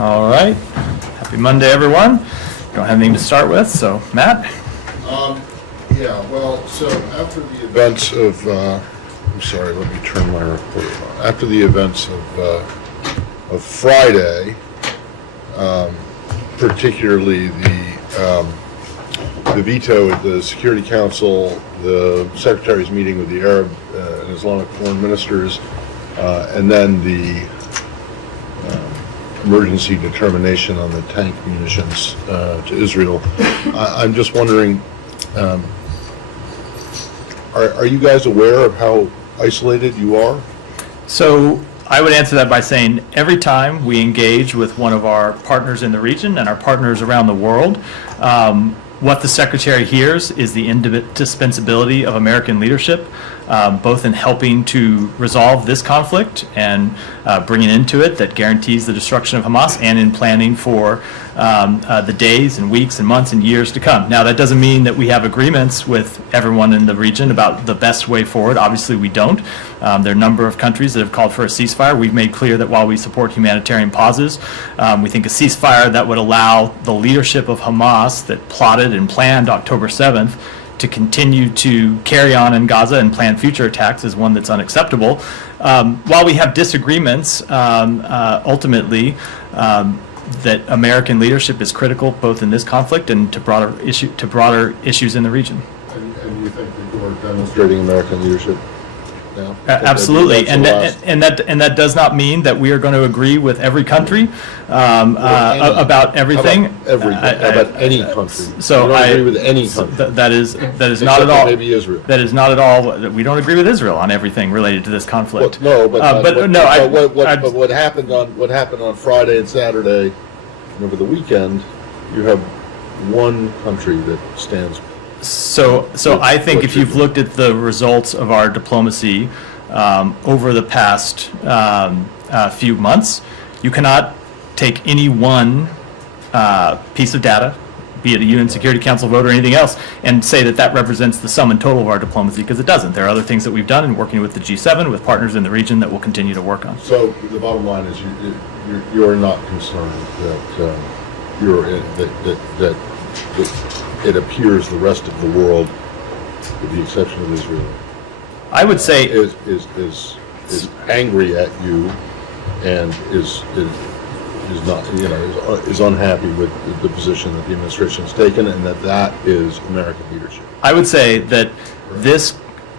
All right. Happy Monday, everyone. Don't have anything to start with, so Matt. Yeah. Well, so after the events of, I'm sorry, let me turn my report on. After the events of Friday, particularly the veto at the Security Council, the Secretary's meeting with the Arab and Islamic foreign ministers, and then the emergency determination on the tank munitions to Israel. I'm just wondering, are you guys aware of how isolated you are? So I would answer that by saying every time we engage with one of our partners in the region and our partners around the world, what the Secretary hears is the indispensability of American leadership, both in helping to resolve this conflict and bringing into it that guarantees the destruction of Hamas, and in planning for the days and weeks and months and years to come. Now, that doesn't mean that we have agreements with everyone in the region about the best way forward. Obviously, we don't. There are a number of countries that have called for a ceasefire. We've made clear that while we support humanitarian pauses, we think a ceasefire that would allow the leadership of Hamas that plotted and planned October 7th to continue to carry on in Gaza and plan future attacks is one that's unacceptable. While we have disagreements, ultimately, that American leadership is critical both in this conflict and to broader issues in the region. And you think that you're demonstrating American leadership now? Absolutely, and that does not mean that we are going to agree with every country about everything. About any country. So you don't agree with any country. That is not at all. Maybe Israel. That is not at all. We don't agree with Israel on everything related to this conflict. But what happened on Friday and Saturday and over the weekend, you have one country that stands. So I think if you've looked at the results of our diplomacy over the past few months, you cannot take any one piece of data, be it a UN Security Council vote or anything else, and say that that represents the sum and total of our diplomacy, because it doesn't. There are other things that we've done in working with the G7, with partners in the region, that we'll continue to work on. So the bottom line is you're not concerned that it appears the rest of the world, with the exception of Israel, I would say is angry at you and is not, is unhappy with the position that the administration has taken, and that is American leadership. I would say that this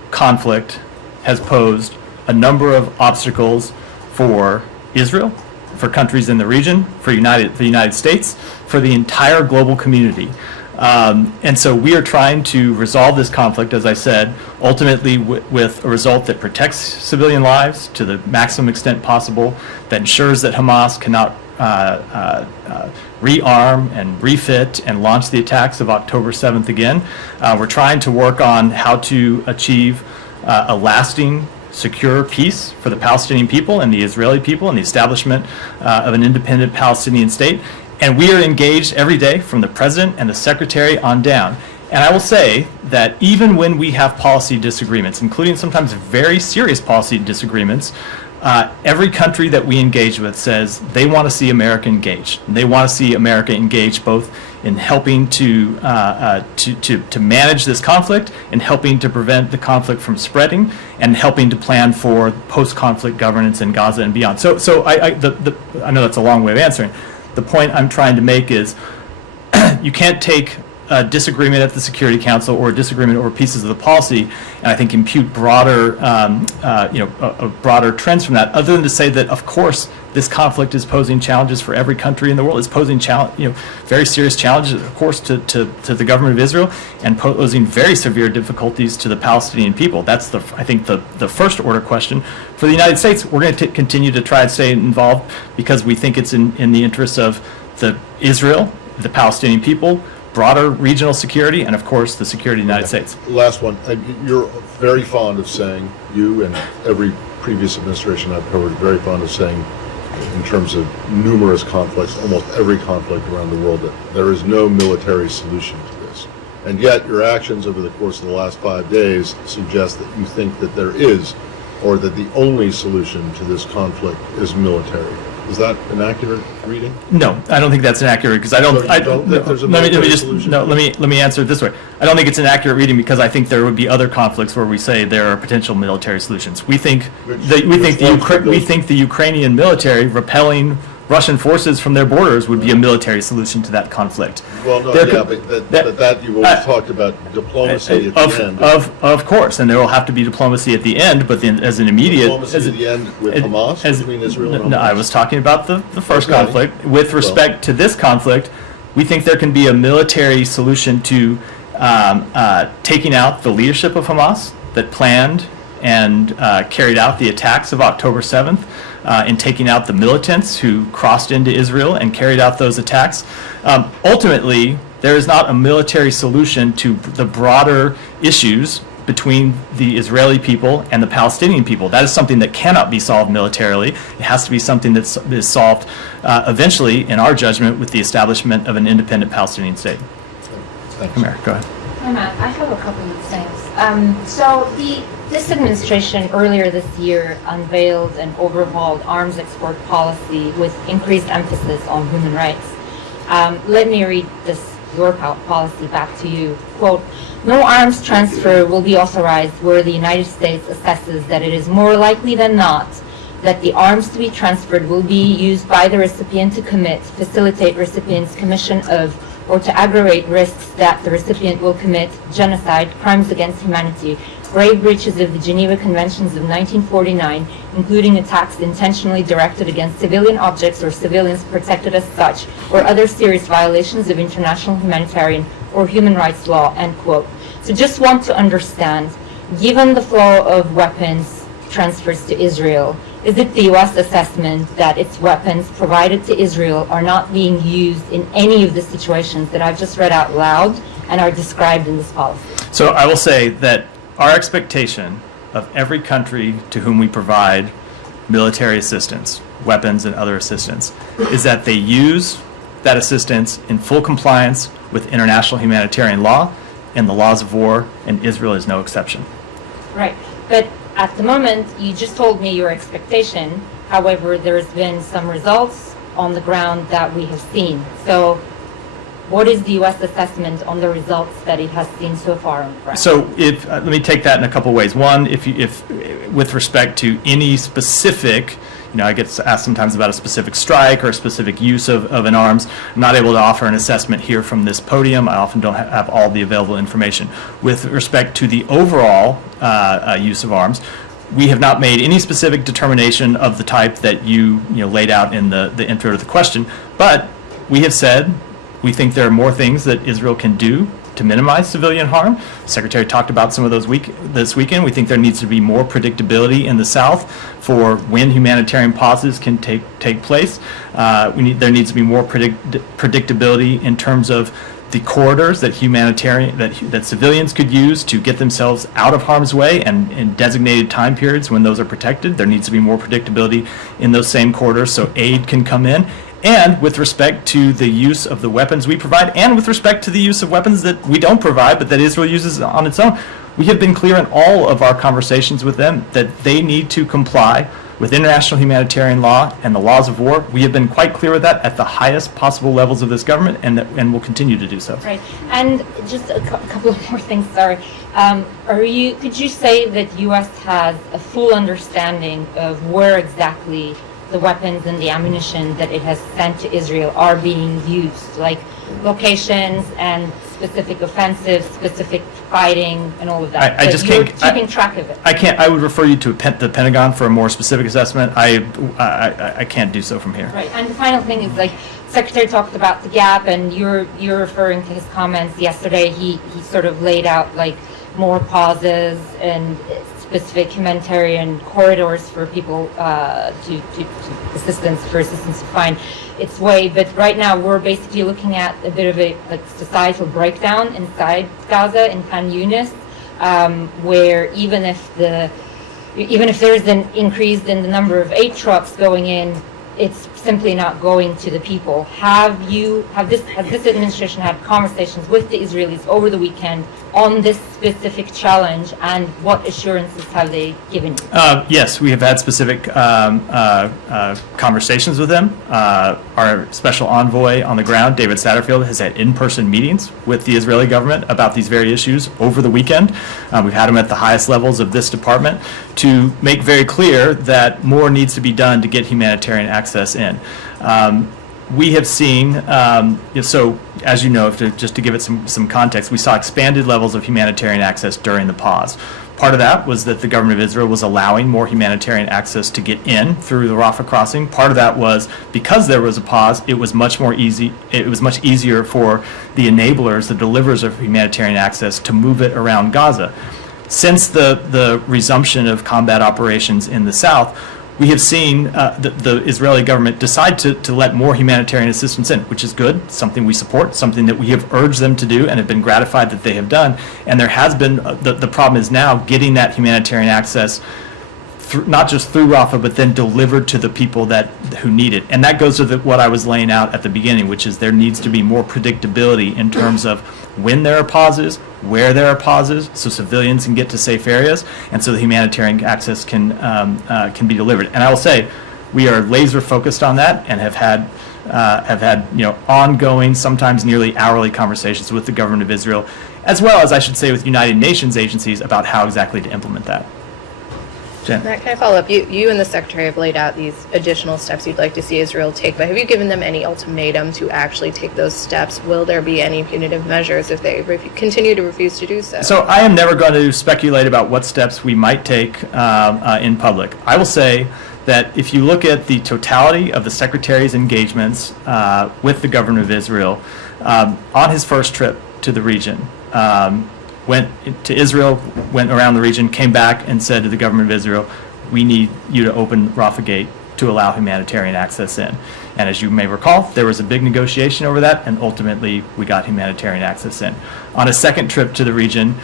conflict has posed a number of obstacles for Israel, for countries in the region, for the United States, for the entire global community. And so we are trying to resolve this conflict, as I said, ultimately with a result that protects civilian lives to the maximum extent possible, that ensures that Hamas cannot rearm and refit and launch the attacks of October 7th again. We're trying to work on how to achieve a lasting, secure peace for the Palestinian people and the Israeli people, and the establishment of an independent Palestinian state. And we are engaged every day, from the president and the secretary on down. And I will say that even when we have policy disagreements, including sometimes very serious policy disagreements, every country that we engage with says they want to see America engaged. And they want to see America engaged both in helping to manage this conflict, and helping to prevent the conflict from spreading, and helping to plan for post-conflict governance in Gaza and beyond. So I know that's a long way of answering. The point I'm trying to make is you can't take a disagreement at the Security Council or a disagreement over pieces of the policy, and I think impute broader, broader trends from that, other than to say that, of course, this conflict is posing challenges for every country in the world. It's posing very serious challenges, of course, to the government of Israel, and posing very severe difficulties to the Palestinian people. That's I think the first order question. For the United States, we're going to continue to try and stay involved, because we think it's in the interests of Israel, the Palestinian people, broader regional security, and of course the security of the United States. Last one. You're very fond of saying, you and every previous administration I've covered, very fond of saying, in terms of numerous conflicts, almost every conflict around the world, that there is no military solution to this. And yet your actions over the course of the last 5 days suggest that you think that there is, or that the only solution to this conflict is military. Is that an accurate reading? No, I don't think that's an accurate because I don't. So you don't think there's a let me military just solution? no. Let me answer it this way. I don't think it's an accurate reading because I think there would be other conflicts where we say there are potential military solutions. We think the Ukrainian military repelling Russian forces from their borders would be a military solution to that conflict. Well, no, There yeah, could- but that you've always talked about diplomacy at the end. Of course, and there will have to be diplomacy at the end, but then as an immediate... Diplomacy as at the end with Hamas, between Israel and Hamas? No, I was talking about the first Okay. conflict. With respect to this conflict, we think there can be a military solution to taking out the leadership of Hamas that planned and carried out the attacks of October 7th, in taking out the militants who crossed into Israel and carried out those attacks. Ultimately, there is not a military solution to the broader issues between the Israeli people and the Palestinian people. That is something that cannot be solved militarily. It has to be something that is solved eventually, in our judgment, with the establishment of an independent Palestinian state. Thanks. Come here, go ahead. Hi, Matt. I have a couple of things. This administration earlier this year unveiled an overhauled arms export policy with increased emphasis on human rights. Let me read your policy back to you. Quote, "No arms transfer will be authorized where the United States assesses that it is more likely than not that the arms to be transferred will be used by the recipient to commit, facilitate recipient's commission of, or to aggravate risks that the recipient will commit genocide, crimes against humanity, grave breaches of the Geneva Conventions of 1949, including attacks intentionally directed against civilian objects or civilians protected as such, or other serious violations of international humanitarian or human rights law," end quote. So just want to understand, given the flow of weapons transfers to Israel, is it the U.S. assessment that its weapons provided to Israel are not being used in any of the situations that I've just read out loud and are described in this policy? So I will say that our expectation of every country to whom we provide military assistance, weapons and other assistance, is that they use that assistance in full compliance with international humanitarian law and the laws of war, and Israel is no exception. Right, but at the moment, you just told me your expectation. However, there's been some results on the ground that we have seen. So what is the U.S. assessment on the results that it has seen so far on the ground? So if let me take that in a couple ways. One, if with respect to any specific, I get asked sometimes about a specific strike or a specific use of an arms. I'm not able to offer an assessment here from this podium. I often don't have all the available information. With respect to the overall use of arms, we have not made any specific determination of the type that you laid out in the intro to the question, but we have said we think there are more things that Israel can do to minimize civilian harm. The Secretary talked about some of those this weekend. We think there needs to be more predictability in the South for when humanitarian pauses can take place. There needs to be more predictability in terms of the corridors that that civilians could use to get themselves out of harm's way, and in designated time periods when those are protected. There needs to be more predictability in those same corridors so aid can come in. And with respect to the use of the weapons we provide, and with respect to the use of weapons that we don't provide but that Israel uses on its own, we have been clear in all of our conversations with them that they need to comply with international humanitarian law and the laws of war. We have been quite clear with that at the highest possible levels of this government, and will continue to do so. Right. And just a couple of more things, sorry. Could you say that U.S. has a full understanding of where exactly the weapons and the ammunition that it has sent to Israel are being used, like locations and specific offensives, specific fighting, and all of that? I just can't keeping track of it. I would refer you to the Pentagon for a more specific assessment. I can't do so from here. Right. And the final thing is, like, Secretary talked about the gap, and you're referring to his comments yesterday. He sort of laid out like more pauses and specific humanitarian corridors for people to assistance to find its way. But right now we're basically looking at a bit of a societal breakdown inside Gaza in Khan Yunis, where even if there's an increase in the number of aid trucks going in, it's simply not going to the people. Has this administration had conversations with the Israelis over the weekend on this specific challenge, and what assurances have they given you? Yes, we have had specific conversations with them. Our special envoy on the ground, David Satterfield, has had in-person meetings with the Israeli government about these very issues over the weekend. We've had him at the highest levels of this department to make very clear that more needs to be done to get humanitarian access in. We have seen, so as you know, just to give it some context, we saw expanded levels of humanitarian access during the pause. Part of that was that the government of Israel was allowing more humanitarian access to get in through the Rafah crossing. Part of that was because there was a pause, it was much easier for the enablers, the deliverers of humanitarian access, to move it around Gaza. Since the resumption of combat operations in the south, we have seen the Israeli government decide to let more humanitarian assistance in, which is good, something we support, something that we have urged them to do and have been gratified that they have done. And there has been, the problem is now getting that humanitarian access not just through Rafah, but then delivered to the people who need it. And that goes to what I was laying out at the beginning, which is there needs to be more predictability in terms of when there are pauses, where there are pauses, so civilians can get to safe areas, and so the humanitarian access can be delivered. And I will say, we are laser focused on that and have had ongoing, sometimes nearly hourly conversations with the government of Israel, as well as, I should say, with United Nations agencies about how exactly to implement that. Jen? Matt, can I follow up? You and the Secretary have laid out these additional steps you'd like to see Israel take, but have you given them any ultimatum to actually take those steps? Will there be any punitive measures if they continue to refuse to do so? So I am never going to speculate about what steps we might take in public. I will say that if you look at the totality of the Secretary's engagements with the government of Israel, on his first trip to the region, went to Israel, went around the region, came back and said to the government of Israel, we need you to open Rafah Gate to allow humanitarian access in. And as you may recall, there was a big negotiation over that, and ultimately we got humanitarian access in. On a second trip to the region,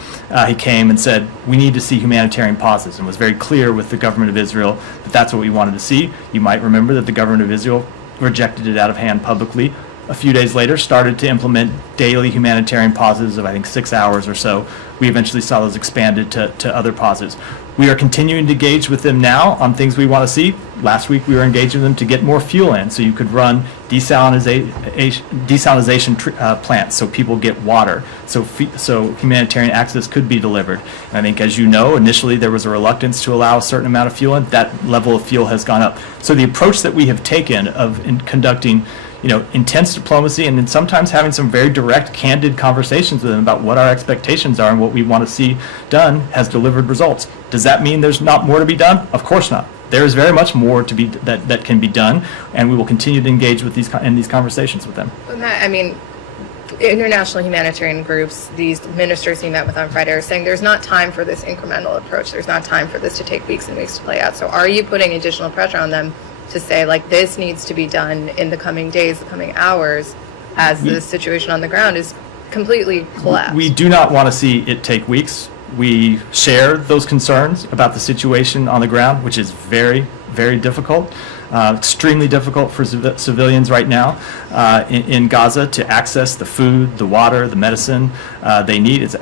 he came and said, we need to see humanitarian pauses, and was very clear with the government of Israel that that's what we wanted to see. You might remember that the government of Israel rejected it out of hand publicly. A few days later, started to implement daily humanitarian pauses of, I think, 6 hours or so. We eventually saw those expanded to other pauses. We are continuing to engage with them now on things we want to see. Last week, we were engaging with them to get more fuel in, so you could run desalination plants, so people get water, so humanitarian access could be delivered. And I think, as you know, initially there was a reluctance to allow a certain amount of fuel in. That level of fuel has gone up. So the approach that we have taken in conducting intense diplomacy and then sometimes having some very direct, candid conversations with them about what our expectations are and what we want to see done has delivered results. Does that mean there's not more to be done? Of course not. There is very much more to be that can be done, and we will continue to engage with in these conversations with them. Matt, I mean, international humanitarian groups, these ministers we met with on Friday, are saying there's not time for this incremental approach. There's not time for this to take weeks and weeks to play out. So are you putting additional pressure on them to say, like, this needs to be done in the coming days, the coming hours, as the situation on the ground is completely collapsed? We do not want to see it take weeks. We share those concerns about the situation on the ground, which is very, very difficult, extremely difficult for civilians right now in Gaza to access the food, the water, the medicine they need. It's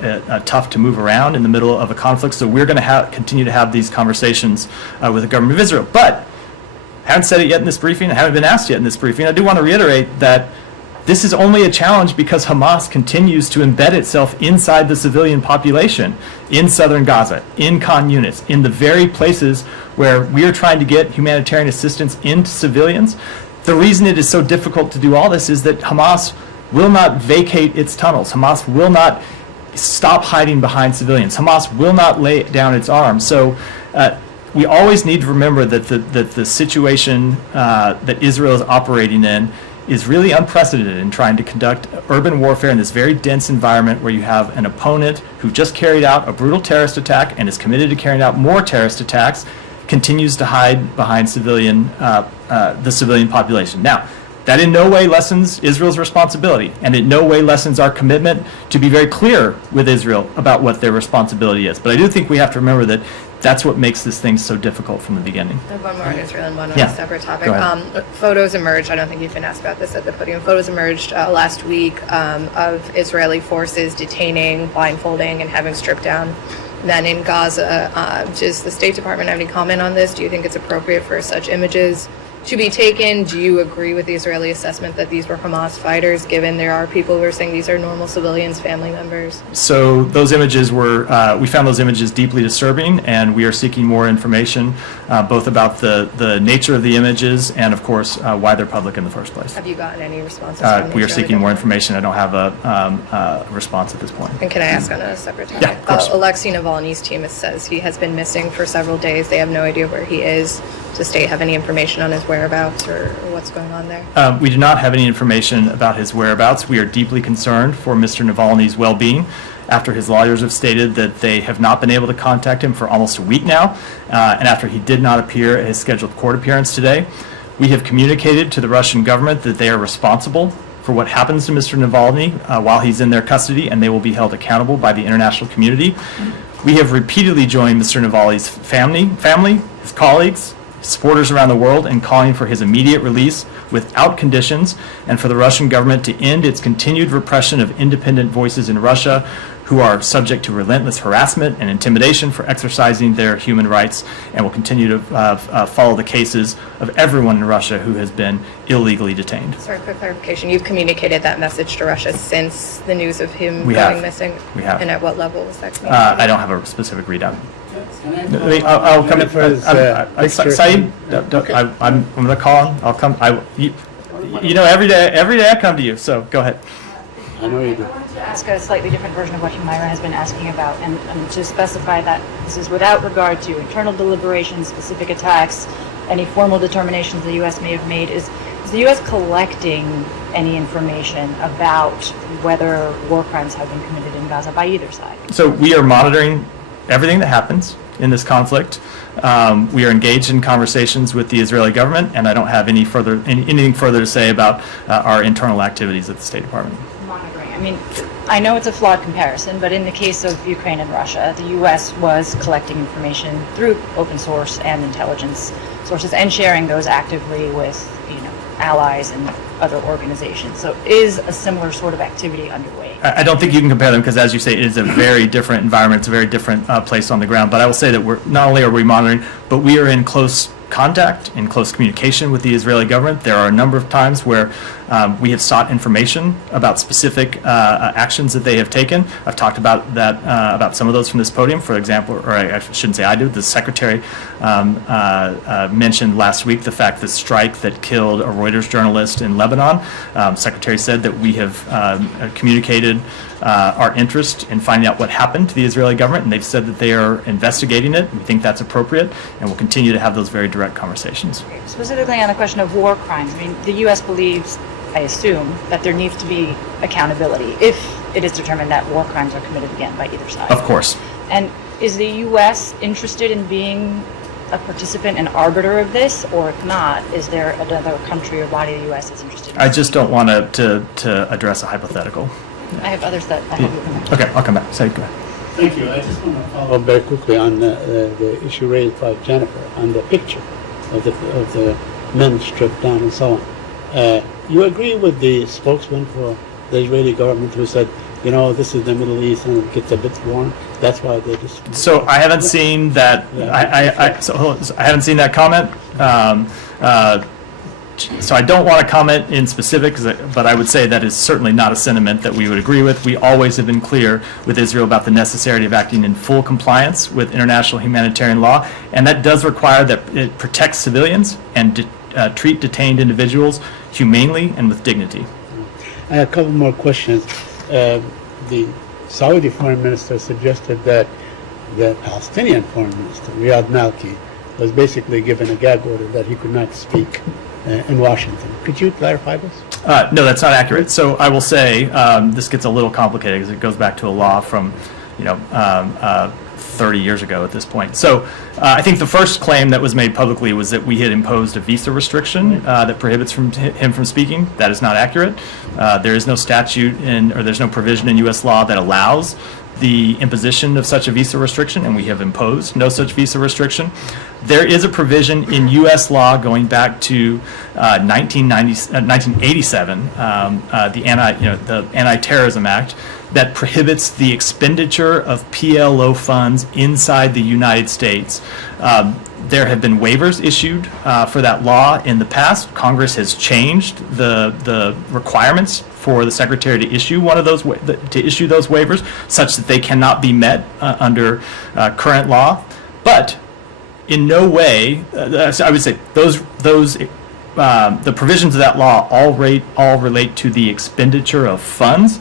tough to move around in the middle of a conflict, so we're going to continue to have these conversations with the government of Israel. But I haven't said it yet in this briefing. I haven't been asked yet in this briefing. I do want to reiterate that this is only a challenge because Hamas continues to embed itself inside the civilian population in southern Gaza, in Khan Yunis, in the very places where we are trying to get humanitarian assistance into civilians. The reason it is so difficult to do all this is that Hamas will not vacate its tunnels. Hamas will not stop hiding behind civilians. Hamas will not lay down its arms. So we always need to remember that the situation that Israel is operating in is really unprecedented in trying to conduct urban warfare in this very dense environment where you have an opponent who just carried out a brutal terrorist attack and is committed to carrying out more terrorist attacks, continues to hide behind the civilian population. Now, that in no way lessens Israel's responsibility, and in no way lessens our commitment to be very clear with Israel about what their responsibility is. But I do think we have to remember that That's what makes this thing so difficult from the beginning. I have one more on Israel and one on Yeah. a separate topic. Go ahead. Photos emerged, I don't think you've been asked about this at the podium, photos emerged last week of Israeli forces detaining, blindfolding, and having stripped down men in Gaza. Does the State Department have any comment on this? Do you think it's appropriate for such images to be taken? Do you agree with the Israeli assessment that these were Hamas fighters, given there are people who are saying these are normal civilians, family members? So those images were, we found those images deeply disturbing, and we are seeking more information, both about the nature of the images and, of course, why they're public in the first place. Have you gotten any responses from the We are Israeli seeking more government? information. I don't have a response at this point. And can I ask on a separate topic? Yeah, of course. Alexei Navalny's team says he has been missing for several days. They have no idea where he is. Does the state have any information on his whereabouts or what's going on there? We do not have any information about his whereabouts. We are deeply concerned for Mr. Navalny's well-being after his lawyers have stated that they have not been able to contact him for almost a week now, and after he did not appear at his scheduled court appearance today. We have communicated to the Russian government that they are responsible for what happens to Mr. Navalny while he's in their custody, and they will be held accountable by the international community. We have repeatedly joined Mr. Navalny's family, his colleagues, supporters around the world in calling for his immediate release without conditions, and for the Russian government to end its continued repression of independent voices in Russia who are subject to relentless harassment and intimidation for exercising their human rights, and will continue to follow the cases of everyone in Russia who has been illegally detained. Sorry, quick clarification. You've communicated that message to Russia since the news of him We going have. missing? We have. And at what level was that communicated? I don't have a specific readout. I'll come in. Saeed, I'm going to call him. I'll come. You know, every day I come to you. So go ahead. I know you do. Ask a slightly different version of what Humaira has been asking about, and to specify that this is without regard to internal deliberations, specific attacks, any formal determinations the U.S. may have made. Is the U.S. collecting any information about whether war crimes have been committed in Gaza by either side? So we are monitoring everything that happens in this conflict. We are engaged in conversations with the Israeli government, and I don't have anything further to say about our internal activities at the State Department. Monitoring. I mean, I know it's a flawed comparison, but in the case of Ukraine and Russia, the U.S. was collecting information through open source and intelligence sources and sharing those actively with, allies and other organizations. So is a similar sort of activity underway? I don't think you can compare them because, as you say, it is a very different environment. It's a very different place on the ground. But I will say that we're not only are we monitoring, but we are in close contact, in close communication with the Israeli government. There are a number of times where we have sought information about specific actions that they have taken. I've talked about that, about some of those from this podium. For example, or I shouldn't say I do, the Secretary mentioned last week the fact that strike that killed a Reuters journalist in Lebanon. Secretary said that we have communicated our interest in finding out what happened to the Israeli government, and they've said that they are investigating it. We think that's appropriate, and we'll continue to have those very direct conversations. Specifically on the question of war crimes, I mean, the U.S. believes, I assume, that there needs to be accountability if it is determined that war crimes are committed again by either side. Of course. And is the U.S. interested in being a participant and arbiter of this, or if not, is there another country or body the U.S. is interested in? I just don't want to address a hypothetical. I have others that I hope you can. Okay, I'll come back. Say, go ahead. Thank you. I just want to follow up very quickly on the issue raised by Jennifer on the picture of the men stripped down and so on. You agree with the spokesman for the Israeli government who said, this is the Middle East and it gets a bit warm. That's why they just. So I haven't seen that. I haven't seen that comment. So I don't want to comment in specific, but I would say that is certainly not a sentiment that we would agree with. We always have been clear with Israel about the necessity of acting in full compliance with international humanitarian law, and that does require that it protects civilians and treat detained individuals humanely and with dignity. I have a couple more questions. The Saudi foreign minister suggested that the Palestinian foreign minister, Riyad Malki, was basically given a gag order that he could not speak in Washington. Could you clarify this? No, that's not accurate. So I will say this gets a little complicated because it goes back to a law from, 30 years ago at this point. So I think the first claim that was made publicly was that we had imposed a visa restriction that prohibits him from speaking. That is not accurate. There is no statute or there's no provision in U.S. law that allows the imposition of such a visa restriction, and we have imposed no such visa restriction. There is a provision in U.S. law going back to 1987, the Anti-Terrorism Act, that prohibits the expenditure of PLO funds inside the United States. There have been waivers issued for that law in the past. Congress has changed the requirements for the Secretary to issue those waivers, such that they cannot be met under current law. But in no way, I would say the provisions of that law all relate to the expenditure of funds.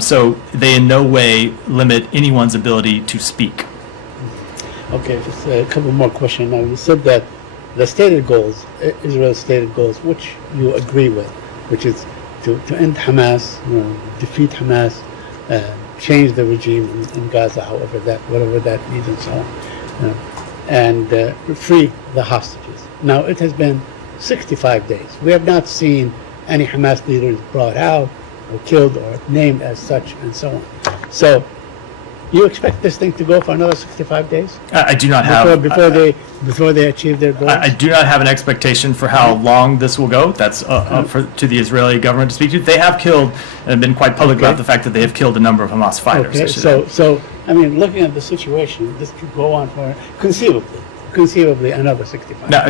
So they in no way limit anyone's ability to speak. Okay, just a couple more questions. Now, you said that the stated goals, Israel's stated goals, which you agree with, which is to end Hamas, defeat Hamas, change the regime in Gaza, whatever that means, and so on, and free the hostages. Now, it has been 65 days. We have not seen any Hamas leaders brought out or killed or named as such, and so on. So, you expect this thing to go for another 65 days? I do not have before they achieve their goals. I do not have an expectation for how long this will go. That's to the Israeli government to speak to. They have killed and have been quite public about the fact that they have killed a number of Hamas fighters. Okay, so I mean, looking at the situation, this could go on for conceivably another 65. Now,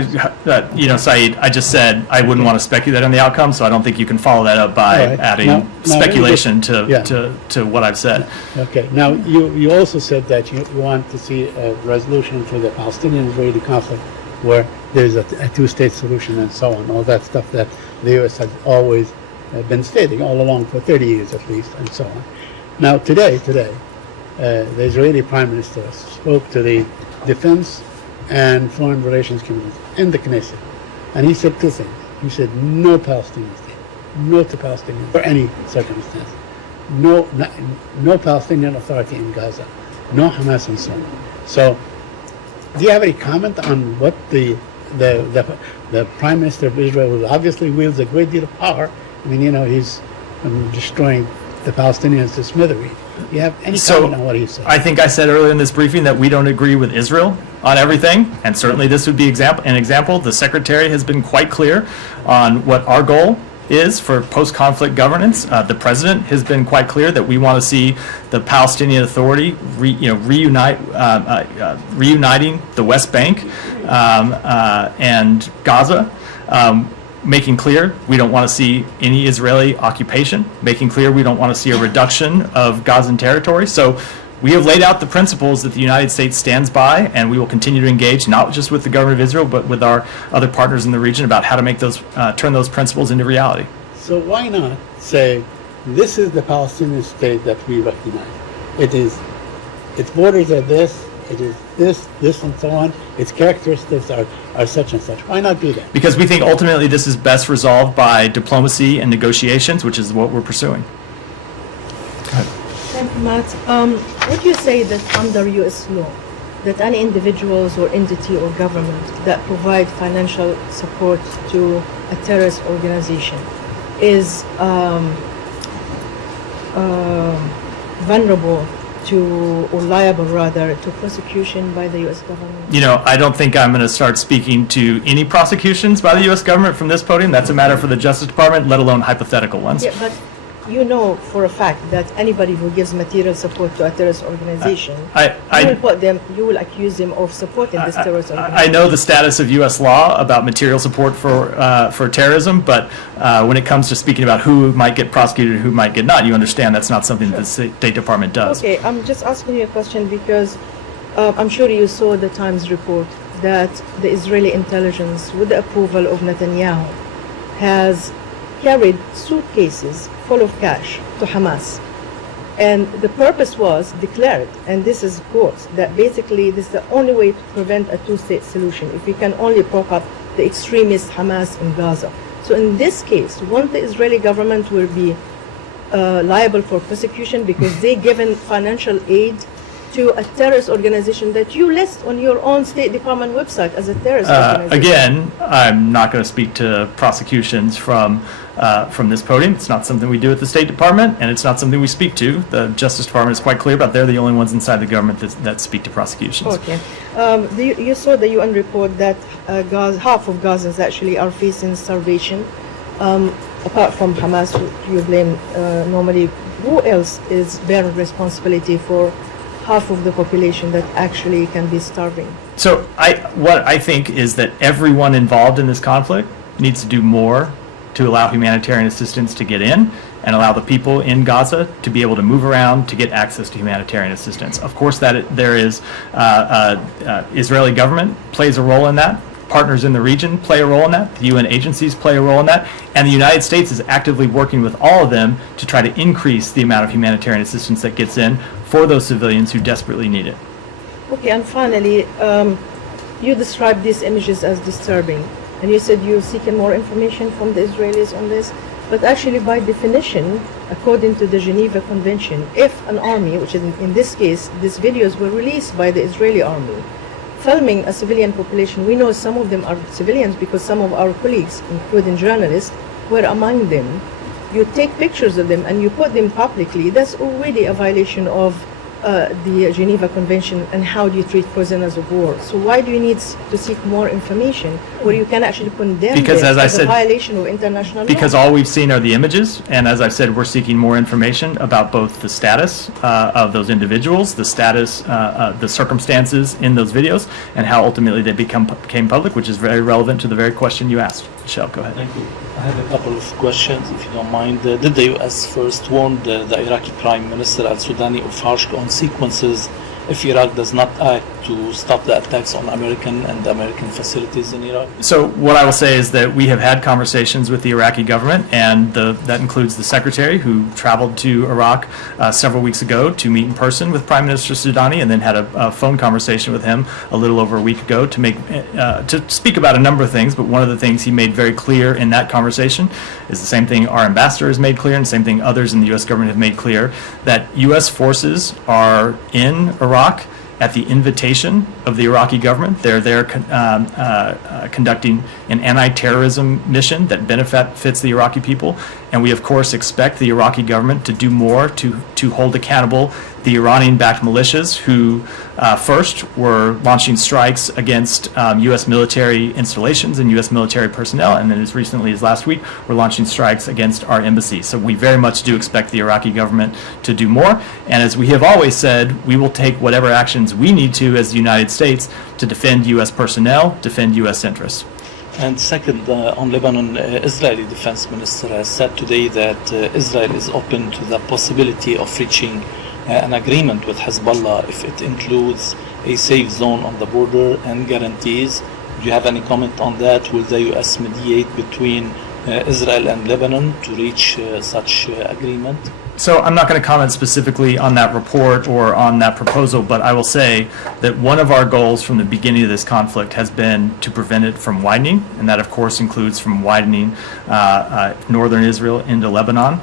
Saeed, I just said I wouldn't want to speculate on the outcome, so I don't think you can follow that up by adding speculation to what I've said. Okay. Now, you also said that you want to see a resolution to the Palestinian-Israeli conflict where there's a two-state solution and so on, all that stuff that the U.S. has always been stating all along for 30 years at least, and so on. Now, today, the Israeli Prime Minister spoke to the Defense and Foreign Relations Committees in the Knesset, and he said two things. He said no Palestinian state, no to Palestinians for any circumstance, no Palestinian Authority in Gaza, no Hamas, and so on. So, do you have any comment on what the Prime Minister of Israel, who obviously wields a great deal of power? I mean, he's destroying the Palestinians to smithereens. Do you have any comment on what he said? I think I said earlier in this briefing that we don't agree with Israel on everything, and certainly this would be an example. The Secretary has been quite clear on what our goal is for post-conflict governance. The President has been quite clear that we want to see the Palestinian Authority reuniting the West Bank and Gaza. Making clear we don't want to see any Israeli occupation, making clear we don't want to see a reduction of Gazan territory. So we have laid out the principles that the United States stands by, and we will continue to engage not just with the government of Israel, but with our other partners in the region about how to make those, turn those principles into reality. So why not say, this is the Palestinian state that we recognize. Its borders are this, it is this, and so on. Its characteristics are such and such. Why not do that? Because we think ultimately this is best resolved by diplomacy and negotiations, which is what we're pursuing. Thank you, Matt. Would you say that under U.S. law, that any individuals or entity or government that provide financial support to a terrorist organization is vulnerable to, or liable rather, to prosecution by the U.S. government? I don't think I'm going to start speaking to any prosecutions by the U.S. government from this podium. That's a matter for the Justice Department, let alone hypothetical ones. Yeah, but you know for a fact that anybody who gives material support to a terrorist organization, you will accuse them of supporting this terrorist organization. I know the status of U.S. law about material support for terrorism, but when it comes to speaking about who might get prosecuted and who might get not, you understand that's not something that the State Department does. Okay, I'm just asking you a question because I'm sure you saw the Times report that the Israeli intelligence, with the approval of Netanyahu, has carried suitcases full of cash to Hamas. And the purpose was declared, and this is quotes, that basically this is the only way to prevent a two-state solution, if we can only prop up the extremist Hamas in Gaza. So in this case, won't the Israeli government will be liable for prosecution because they given financial aid to a terrorist organization that you list on your own State Department website as a terrorist organization? Again, I'm not going to speak to prosecutions from this podium. It's not something we do at the State Department, and it's not something we speak to. The Justice Department is quite clear about they're the only ones inside the government that speak to prosecutions. Okay. You saw the UN report that half of Gazans actually are facing starvation. Apart from Hamas, you blame normally. Who else is bearing responsibility for half of the population that actually can be starving? So what I think is that everyone involved in this conflict needs to do more to allow humanitarian assistance to get in and allow the people in Gaza to be able to move around to get access to humanitarian assistance. Of course, there is Israeli government plays a role in that. Partners in the region play a role in that. The UN agencies play a role in that. And the United States is actively working with all of them to try to increase the amount of humanitarian assistance that gets in for those civilians who desperately need it. Okay, and finally, you described these images as disturbing. And you said you're seeking more information from the Israelis on this. But actually, by definition, according to the Geneva Convention, if an army, which is in this case, these videos were released by the Israeli army, filming a civilian population, we know some of them are civilians because some of our colleagues, including journalists, were among them. You take pictures of them and you put them publicly, that's already a violation of the Geneva Convention and how do you treat prisoners of war. So why do you need to seek more information where you can actually condemn Because, them as I as a said, violation of international law? Because all we've seen are the images, and as I said, we're seeking more information about both the status of those individuals, the status, the circumstances in those videos, and how ultimately they became public, which is very relevant to the very question you asked. Michelle, go ahead. Thank you. I have a couple of questions, if you don't mind. Did the U.S. first warn the Iraqi Prime Minister al-Sudani of harsh consequences if Iraq does not act to stop the attacks on American and American facilities in Iraq? So what I will say is that we have had conversations with the Iraqi government, and that includes the secretary who traveled to Iraq several weeks ago to meet in person with Prime Minister Sudani, and then had a phone conversation with him a little over a week ago to speak about a number of things. But one of the things he made very clear in that conversation is the same thing our ambassador has made clear, and the same thing others in the U.S. government have made clear, that U.S. forces are in Iraq at the invitation of the Iraqi government. They're there conducting an anti-terrorism mission that benefits the Iraqi people, and we of course expect the Iraqi government to do more to hold accountable the Iranian-backed militias who first were launching strikes against U.S. military installations and U.S. military personnel, and then as recently as last week were launching strikes against our embassy. So we very much do expect the Iraqi government to do more, and as we have always said, we will take whatever actions we need to as the United States to defend U.S. personnel, defend U.S. interests. And second, on Lebanon, Israeli Defense Minister has said today that Israel is open to the possibility of reaching an agreement with Hezbollah if it includes a safe zone on the border and guarantees. Do you have any comment on that? Will the U.S. mediate between Israel and Lebanon to reach such agreement? So I'm not going to comment specifically on that report or on that proposal, but I will say that one of our goals from the beginning of this conflict has been to prevent it from widening, and that of course includes from widening northern Israel into Lebanon.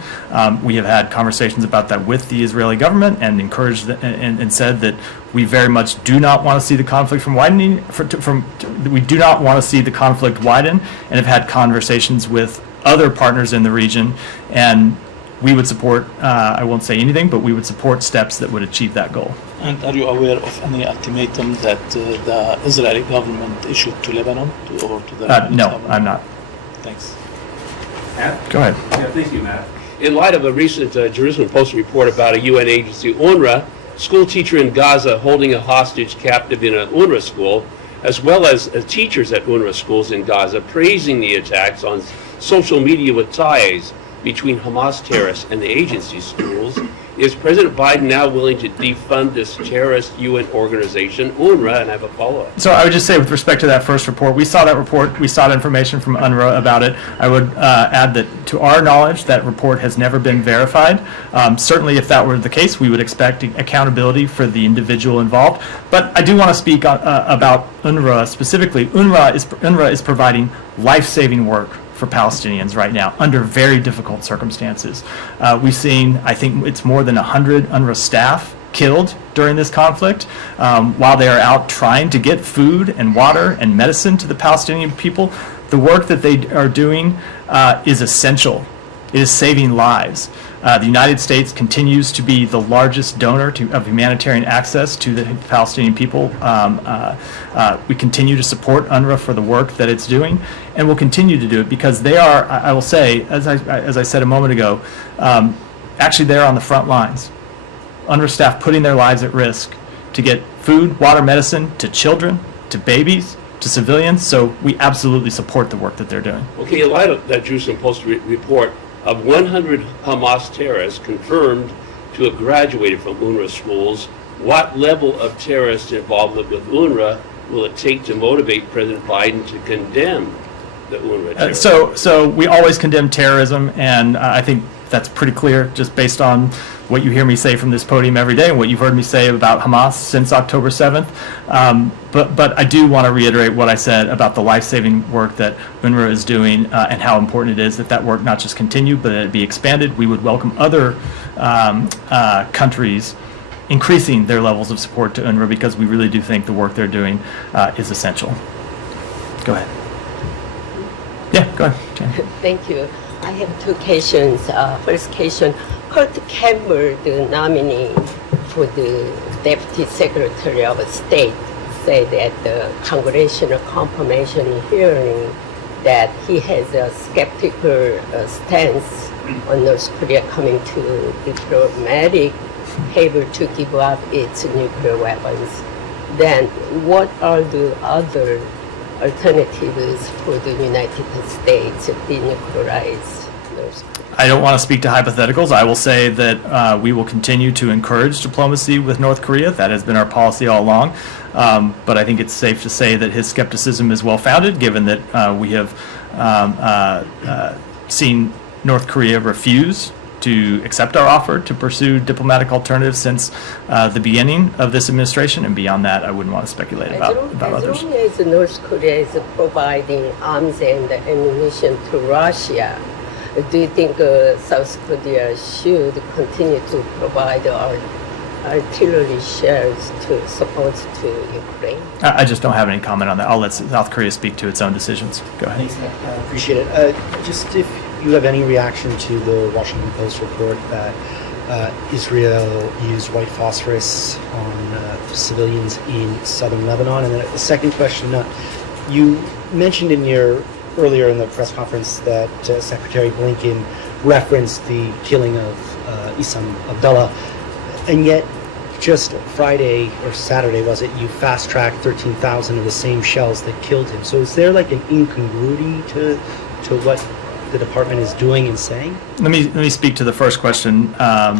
We have had conversations about that with the Israeli government and encouraged and said that we very much do not want to see the conflict from widening. We do not want to see the conflict widen, and have had conversations with other partners in the region, and we would support, I won't say anything, but we would support steps that would achieve that goal. And are you aware of any ultimatum that the Israeli government issued to Lebanon or to the Lebanese No, government? I'm not. Thanks. Matt? Go ahead. Yeah, thank you, Matt. In light of a recent Jerusalem Post report about a UN agency, UNRWA, school teacher in Gaza holding a hostage captive in an UNRWA school, as well as teachers at UNRWA schools in Gaza praising the attacks on social media with ties between Hamas terrorists and the agency's schools, is President Biden now willing to defund this terrorist UN organization, UNRWA? And I have a follow-up. So I would just say with respect to that first report, we saw that report, we sought information from UNRWA about it. I would add that to our knowledge, that report has never been verified. Certainly if that were the case, we would expect accountability for the individual involved. But I do want to speak about UNRWA specifically. UNRWA is providing life-saving work for Palestinians right now under very difficult circumstances. We've seen, I think it's more than 100 UNRWA staff killed during this conflict, while they are out trying to get food and water and medicine to the Palestinian people. The work that they are doing is essential. It is saving lives. The United States continues to be the largest donor of humanitarian access to the Palestinian people. We continue to support UNRWA for the work that it's doing, and will continue to do it because they are, I will say, as I said a moment ago, actually they're on the front lines. UNRWA staff putting their lives at risk to get food, water, medicine to children, to babies, to civilians. So we absolutely support the work that they're doing. Okay, in light of that Jerusalem Post report, of 100 Hamas terrorists confirmed to have graduated from UNRWA schools, what level of terrorist involvement with UNRWA will it take to motivate President Biden to condemn the UNRWA terrorists? So we always condemn terrorism, and I think that's pretty clear just based on what you hear me say from this podium every day and what you've heard me say about Hamas since October 7th. But I do want to reiterate what I said about the life-saving work that UNRWA is doing and how important it is that that work not just continue, but that it be expanded. We would welcome other countries increasing their levels of support to UNRWA because we really do think the work they're doing is essential. Go ahead. Yeah, go ahead, Jan. Thank you. I have two questions. First question, Kurt Campbell, the nominee for the Deputy Secretary of State, said at the Congressional Confirmation hearing that he has a skeptical stance on North Korea coming to diplomatic table to give up its nuclear weapons. Then what are the other alternatives for the United States to denuclearize North Korea? I don't want to speak to hypotheticals. I will say that we will continue to encourage diplomacy with North Korea. That has been our policy all along. But I think it's safe to say that his skepticism is well-founded, given that we have seen North Korea refuse to accept our offer to pursue diplomatic alternatives since the beginning of this administration, and beyond that, I wouldn't want to speculate about others. As long as North Korea is providing arms and ammunition to Russia, do you think South Korea should continue to provide artillery shells to support to Ukraine? I just don't have any comment on that. I'll let South Korea speak to its own decisions. Go ahead. Thanks, I appreciate it. Just if you have any reaction to the Washington Post report that Israel used white phosphorus on civilians in southern Lebanon. And then a second question, you mentioned earlier in the press conference that Secretary Blinken referenced the killing of Issam Abdullah, and yet just Friday or Saturday, was it, you fast-tracked 13,000 of the same shells that killed him. So is there like an incongruity to what the department is doing and saying? Let me speak to the first question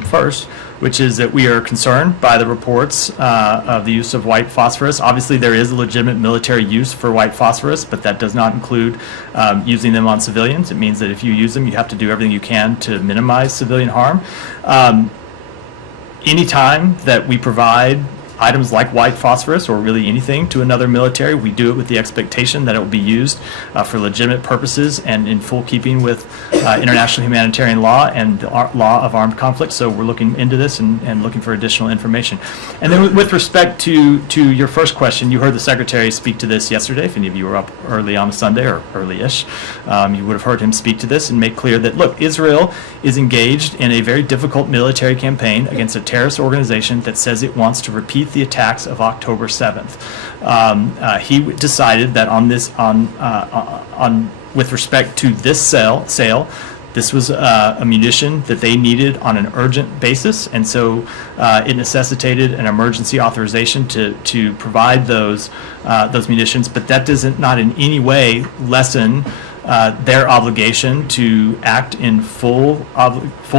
first, which is that we are concerned by the reports of the use of white phosphorus. Obviously, there is a legitimate military use for white phosphorus, but that does not include using them on civilians. It means that if you use them, you have to do everything you can to minimize civilian harm. Anytime that we provide items like white phosphorus or really anything to another military, we do it with the expectation that it will be used for legitimate purposes and in full keeping with international humanitarian law and the law of armed conflict. So we're looking into this and looking for additional information. And then with respect to your first question, you heard the Secretary speak to this yesterday. If any of you were up early on a Sunday or early-ish, you would have heard him speak to this and make clear that, look, Israel is engaged in a very difficult military campaign against a terrorist organization that says it wants to repeat the attacks of October 7th. He decided that with respect to this sale, this was a munition that they needed on an urgent basis, and so it necessitated an emergency authorization to provide those munitions. But that doesn't not in any way lessen their obligation to act in full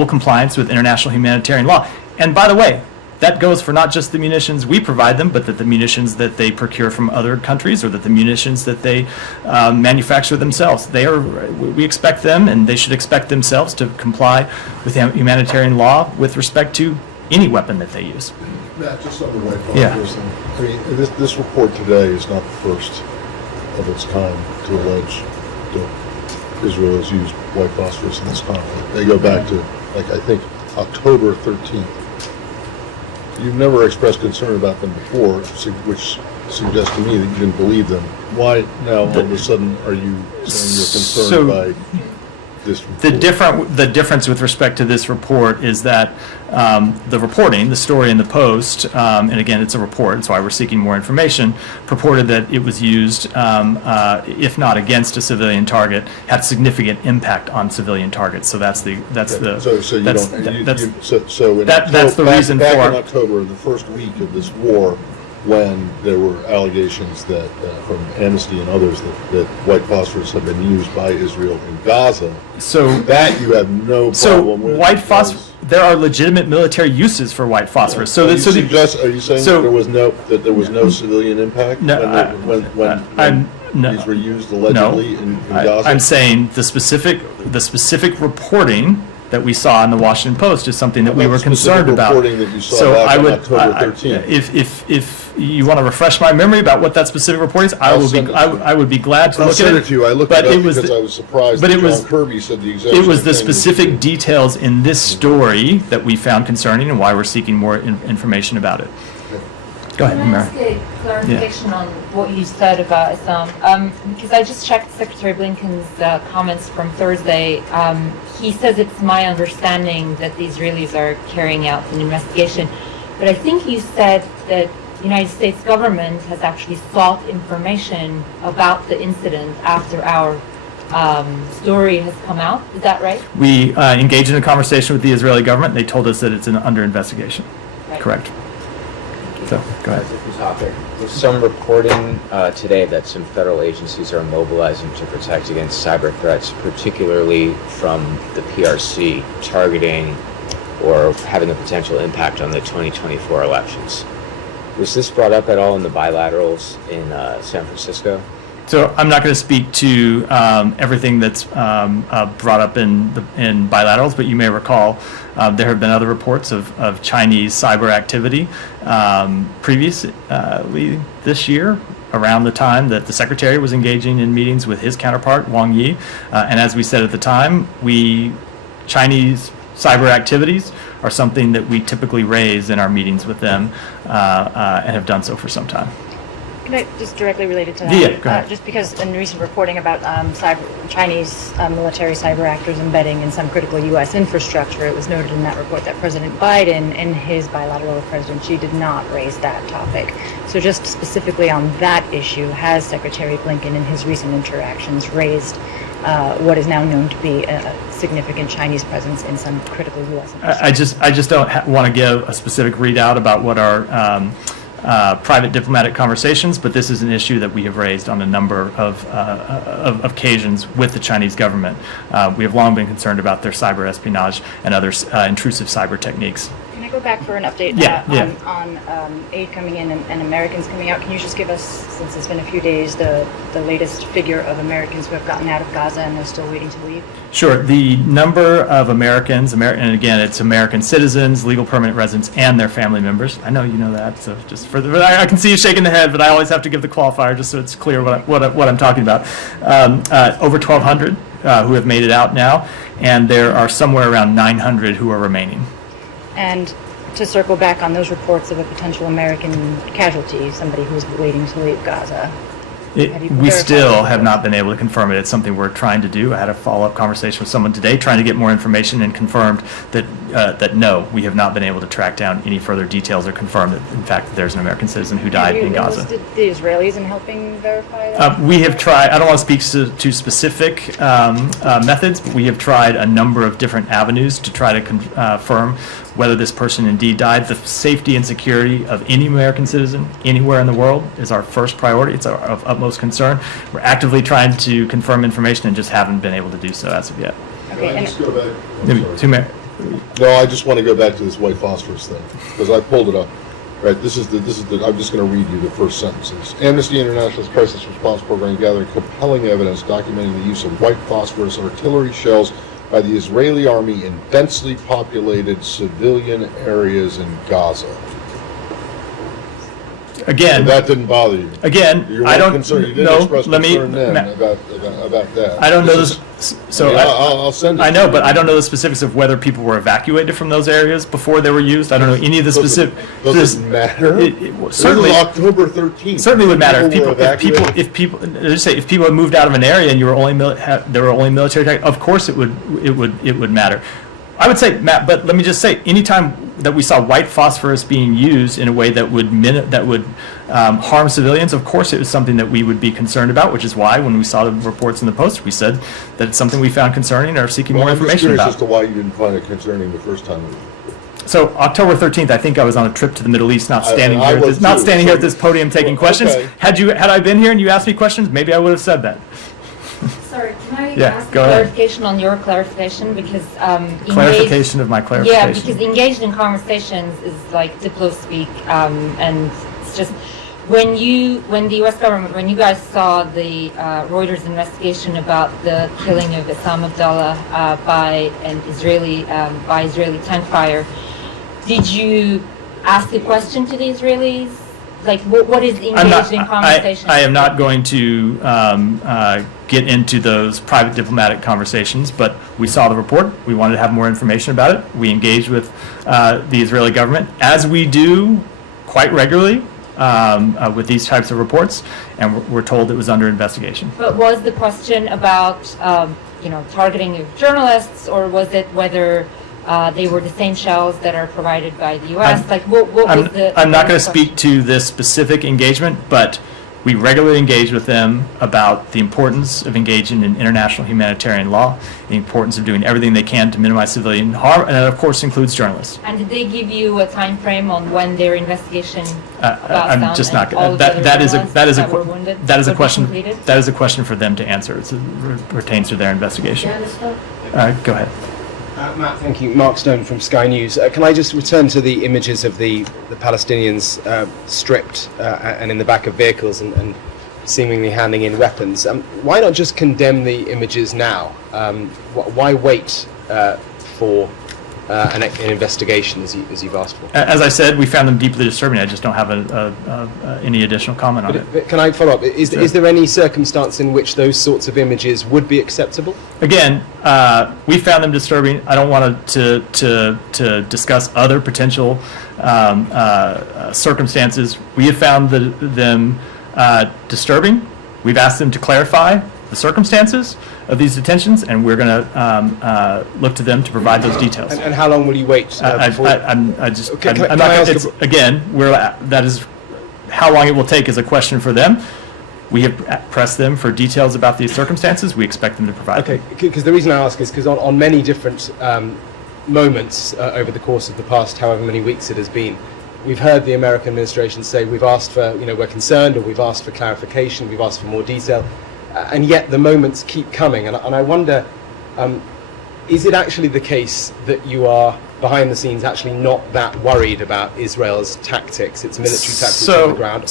compliance with international humanitarian law. And by the way, that goes for not just the munitions we provide them, but that the munitions that they procure from other countries, or that the munitions that they manufacture themselves. We expect them, and they should expect themselves, to comply with humanitarian law with respect to any weapon that they use. Matt, just on the white phosphorus thing. I mean, this report today is not the first of its kind to allege that Israel has used white phosphorus in this conflict. They go back to, I think, October 13th. you've never expressed concern about them before, which suggests to me that you didn't believe them. Why now all of a sudden are you saying you're concerned by this report? The difference with respect to this report is that the reporting, the story in the Post, and again, it's a report, that's why we're seeking more information, purported that it was used, if not against a civilian target, had significant impact on civilian targets. So that's the So you that's, don't. that's, That's the reason back for in October, the first week of this war, when there were allegations that from Amnesty and others that white phosphorus had been used by Israel in Gaza. So that you have no problem with. White phosphorus. There are legitimate military uses for white phosphorus. So, are you so are you saying that there was no civilian impact when these were used allegedly in Gaza? I'm saying the specific reporting that we saw in the Washington Post is something that we were concerned about. Reporting that you saw So back I on would, October 13th. if you want to refresh my memory about what that specific report is, I would be glad to I'll look at send it. it to you. I looked But it up it was because I was surprised but that it was- John Kirby said the exact It was same the thing that you specific did. details in this story that we found concerning and why we're seeking more information about it. Go ahead, Can I Mary. ask a clarification on what you said about Islam? Because I just checked Secretary Blinken's comments from Thursday. He says it's my understanding that the Israelis are carrying out an investigation. But I think you said that the United States government has actually sought information about the incident after our story has come out. Is that right? We engaged in a conversation with the Israeli government. They told us that it's under investigation. Right. Correct. So, go ahead. Different topic. There's some reporting today that some federal agencies are mobilizing to protect against cyber threats, particularly from the PRC, targeting or having a potential impact on the 2024 elections. Was this brought up at all in the bilaterals in San Francisco? So I'm not going to speak to everything that's brought up in bilaterals, but you may recall there have been other reports of Chinese cyber activity previously this year, around the time that the Secretary was engaging in meetings with his counterpart, Wang Yi. And as we said at the time, Chinese cyber activities are something that we typically raise in our meetings with them and have done so for some time. Can I just directly related to that? Yeah, go ahead. Just because in recent reporting about Chinese military cyber actors embedding in some critical U.S. infrastructure, it was noted in that report that President Biden, in his bilateral with President Xi, did not raise that topic. So just specifically on that issue, has Secretary Blinken in his recent interactions raised what is now known to be a significant Chinese presence in some critical U.S. infrastructure? I just don't want to give a specific readout about what our private diplomatic conversations, but this is an issue that we have raised on a number of occasions with the Chinese government. We have long been concerned about their cyber espionage and other intrusive cyber techniques. Can I go back for an update on aid coming in and Americans coming out? Can you just give us, since it's been a few days, the latest figure of Americans who have gotten out of Gaza and are still waiting to leave? Sure. The number of Americans, and again, it's American citizens, legal permanent residents, and their family members. I know you know that, so just for the, I can see you shaking the head, but I always have to give the qualifier just so it's clear what I'm talking about. Over 1,200 who have made it out now, and there are somewhere around 900 who are remaining. And to circle back on those reports of a potential American casualty, somebody who's waiting to leave Gaza. We still have not been able to confirm it. It's something we're trying to do. I had a follow-up conversation with someone today trying to get more information and confirmed that no, we have not been able to track down any further details or confirm that, in fact, there's an American citizen who died in Gaza. Have you enlisted the Israelis in helping verify that? We have tried, I don't want to speak to specific methods, but we have tried a number of different avenues to try to confirm whether this person indeed died. The safety and security of any American citizen anywhere in the world is our first priority. It's our of utmost concern. We're actively trying to confirm information and just haven't been able to do so as of yet. Okay, Can I just go back? No, I just want to go back to this white phosphorus thing, because I pulled it up. Right, this is the, I'm just going to read you the first sentences. Amnesty International's crisis response program gathered compelling evidence documenting the use of white phosphorus artillery shells by the Israeli army in densely populated civilian areas in Gaza. Again, So that didn't bother you. Again, You I don't concerned. You didn't know. express Let me. concern then about that. I don't know This this. So I'll send it. I know, but I don't know the specifics of whether people were evacuated from those areas before they were used. I don't know any of the specific. Does it matter? Certainly, This is October 13th. certainly would matter If people were evacuated. if people had moved out of an area and you were only there were only military attack. Of course, it would matter. I would say, Matt, but let me just say, anytime that we saw white phosphorus being used in a way that would harm civilians, of course it was something that we would be concerned about, which is why when we saw the reports in the Post, we said that it's something we found concerning and are seeking more information I'm about. just curious as to why you didn't find it concerning the first time. So October 13th, I think I was on a trip to the Middle East, not standing I here, was here too. at this podium taking questions. Okay. Had I been here and you asked me questions, maybe I would have said that. Sorry, can I Yeah, ask go ahead. clarification on your clarification? Because Clarification of my Yeah, clarification. because engaged in conversations is like Diplo speak, and it's just when the U.S. government, when you guys saw the Reuters investigation about the killing of Issam Abdallah by Israeli tank fire, did you ask a question to the Israelis? Like, what is engaged in conversation? I am not going to get into those private diplomatic conversations, but we saw the report. We wanted to have more information about it. We engaged with the Israeli government, as we do quite regularly with these types of reports, and we're told it was under investigation. But was the question about, targeting of journalists, or was it whether they were the same shells that are provided by the U.S.? I'm not going to speak to this specific engagement, but we regularly engage with them about the importance of engaging in international humanitarian law, the importance of doing everything they can to minimize civilian harm, and that of course includes journalists. And did they give you a time frame on when their investigation about I'm just not all going. of the That is a question. for them to answer. It pertains to their investigation. Go ahead. Matt, thank you. Mark Stone from Sky News. Can I just return to the images of the Palestinians stripped and in the back of vehicles and seemingly handing in weapons? Why not just condemn the images now? Why wait for an investigation as you've asked for? As I said, we found them deeply disturbing. I just don't have any additional comment on it. But can I follow up? Is there any circumstance in which those sorts of images would be acceptable? Again, we found them disturbing. I don't want to discuss other potential circumstances. We have found them disturbing. We've asked them to clarify the circumstances of these detentions, and we're going to look to them to provide those details. And how long will you wait? That is how long it will take is a question for them. We have pressed them for details about these circumstances. We expect them to provide them. Okay, because the reason I ask is because on many different moments over the course of the past however many weeks it has been, we've heard the American administration say we've asked for, we're concerned, or we've asked for clarification, we've asked for more detail. And yet the moments keep coming, and I wonder, is it actually the case that you are behind the scenes actually not that worried about Israel's tactics, its military tactics on the ground?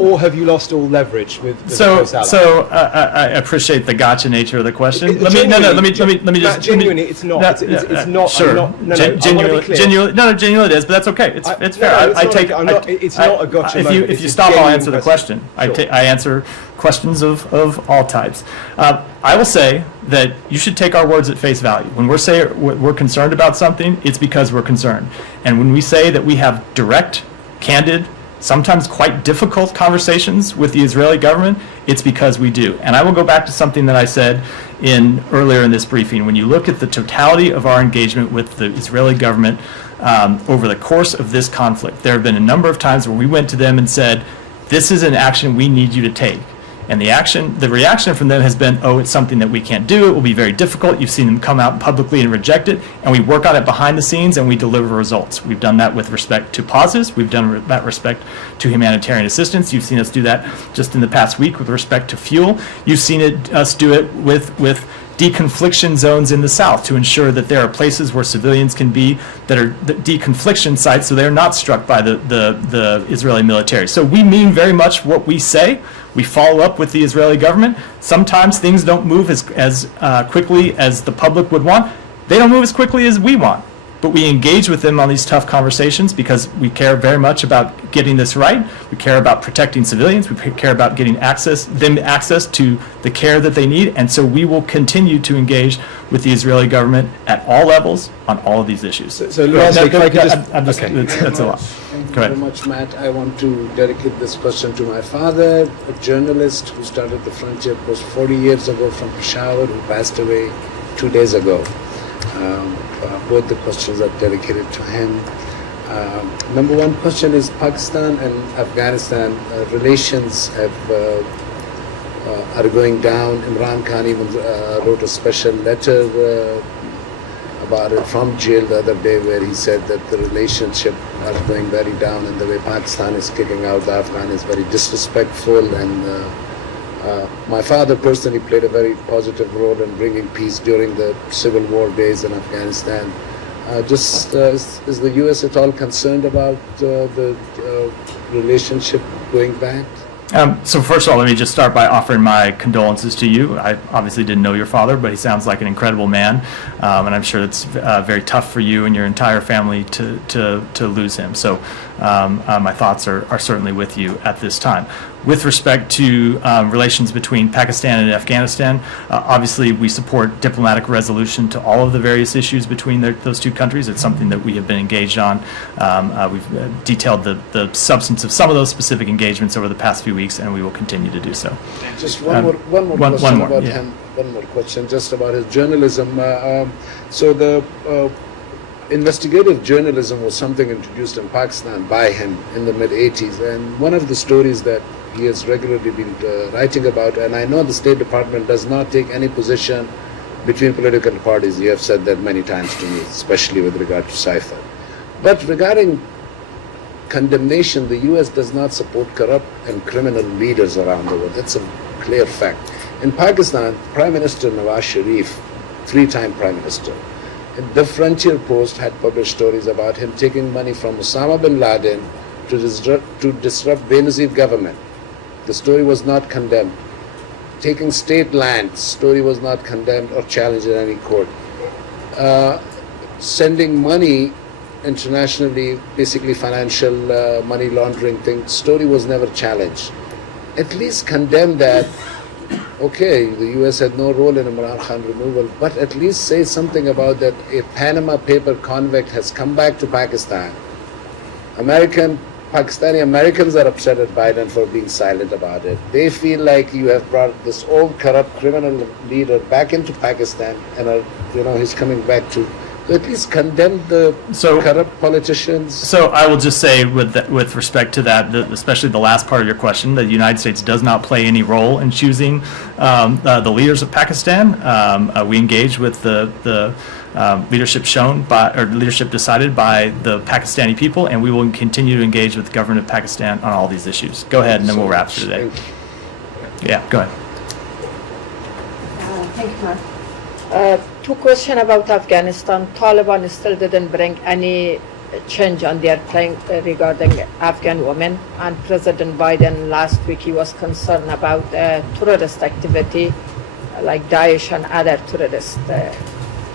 Or have you lost all leverage with the close allies? I appreciate the gotcha nature of the question. Genuinely, it's not. It's not. Sure. Genuinely it is, but that's okay. It's fair. It's not a gotcha moment. If you stop, I'll answer the question. I answer questions of all types. I will say that you should take our words at face value. When we're concerned about something, it's because we're concerned. And when we say that we have direct, candid, sometimes quite difficult conversations with the Israeli government, it's because we do. And I will go back to something that I said earlier in this briefing. When you look at the totality of our engagement with the Israeli government over the course of this conflict, there have been a number of times where we went to them and said, this is an action we need you to take. And the reaction from them has been, oh, it's something that we can't do. It will be very difficult. You've seen them come out publicly and reject it. And we work on it behind the scenes and we deliver results. We've done that with respect to pauses. We've done that respect to humanitarian assistance. You've seen us do that just in the past week with respect to fuel. You've seen us do it with deconfliction zones in the south to ensure that there are places where civilians can be that are the deconfliction sites so they're not struck by the Israeli military. So we mean very much what we say. We follow up with the Israeli government. Sometimes things don't move as quickly as the public would want. They don't move as quickly as we want. but we engage with them on these tough conversations because we care very much about getting this right. We care about protecting civilians. We care about getting access to the care that they need. And so we will continue to engage with the Israeli government at all levels on all of these issues. So lastly, if I could just... Okay. That's a lot. Thank you Go ahead. very much, Matt. I want to dedicate this question to my father, a journalist who started the Frontier Post 40 years ago from Peshawar, who passed away 2 days ago. Both the questions are dedicated to him. Number one question is Pakistan and Afghanistan relations are going down. Imran Khan even wrote a special letter about it from jail the other day, where he said that the relationship are going very down, and the way Pakistan is kicking out the Afghan is very disrespectful. And my father personally played a very positive role in bringing peace during the civil war days in Afghanistan. Is the U.S. at all concerned about the relationship going back? So first of all, let me just start by offering my condolences to you. I obviously didn't know your father, but he sounds like an incredible man, and I'm sure it's very tough for you and your entire family to lose him. So my thoughts are certainly with you at this time. With respect to relations between Pakistan and Afghanistan, obviously we support diplomatic resolution to all of the various issues between those two countries. It's something that we have been engaged on. We've detailed the substance of some of those specific engagements over the past few weeks, and we will continue to do so. Just one more question about him. One more question, just about his journalism. So the investigative journalism was something introduced in Pakistan by him in the mid-80s, and one of the stories that he has regularly been writing about, and I know the State Department does not take any position between political parties. You have said that many times to me, especially with regard to Ceasefire. But regarding condemnation, the U.S. does not support corrupt and criminal leaders around the world. That's a clear fact. In Pakistan, Prime Minister Nawaz Sharif, three-time Prime Minister, the Frontier Post had published stories about him taking money from Osama bin Laden to disrupt Benazir government. The story was not condemned. Taking state land, story was not condemned or challenged in any court. Sending money internationally, basically financial money laundering thing, story was never challenged. At least condemn that. Okay, the U.S. had no role in Imran Khan removal, but at least say something about that a Panama paper convict has come back to Pakistan. Pakistani Americans are upset at Biden for being silent about it. They feel like you have brought this old corrupt criminal leader back into Pakistan, and he's coming back to. So at least condemn the corrupt politicians. So I will just say, with respect to that, especially the last part of your question, the United States does not play any role in choosing the leaders of Pakistan. We engage with the leadership leadership decided by the Pakistani people, and we will continue to engage with the government of Pakistan on all these issues. Go ahead, and then we'll wrap for today. Yeah, go ahead. Thank you, Mark. Two questions about Afghanistan. Taliban still didn't bring any change on their plan regarding Afghan women, and President Biden last week, he was concerned about terrorist activity like Daesh and other terrorists.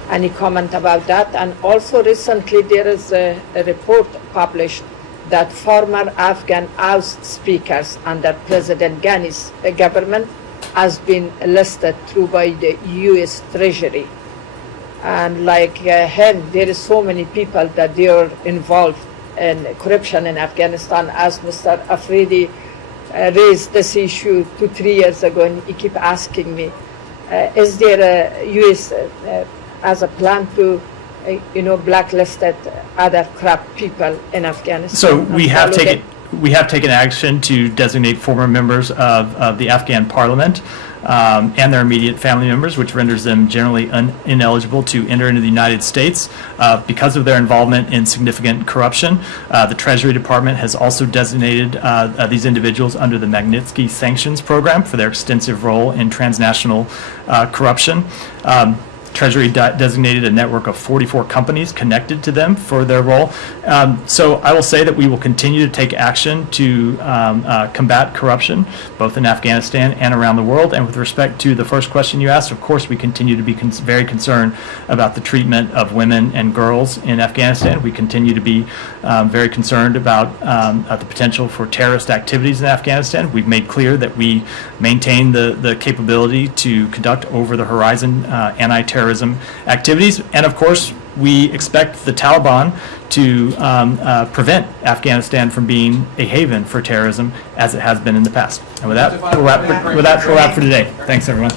Any comment about that? And also recently there is a report published that former Afghan House speakers under President Ghani's government has been listed through by the U.S. Treasury. And like him, there is so many people that they are involved in corruption in Afghanistan. As Mr. Afridi raised this issue 2-3 years ago, and he keep asking me, is there a U.S. As a plan to, blacklisted other corrupt people in Afghanistan? So we have taken action to designate former members of the Afghan parliament and their immediate family members, which renders them generally ineligible to enter into the United States because of their involvement in significant corruption. The Treasury Department has also designated these individuals under the Magnitsky Sanctions Program for their extensive role in transnational corruption. Treasury designated a network of 44 companies connected to them for their role. So I will say that we will continue to take action to combat corruption, both in Afghanistan and around the world. And with respect to the first question you asked, of course, we continue to be very concerned about the treatment of women and girls in Afghanistan. We continue to be very concerned about the potential for terrorist activities in Afghanistan. We've made clear that we maintain the capability to conduct over-the-horizon anti-terrorism activities. And of course, we expect the Taliban to prevent Afghanistan from being a haven for terrorism as it has been in the past. And with that, we'll wrap for today. Thanks, everyone.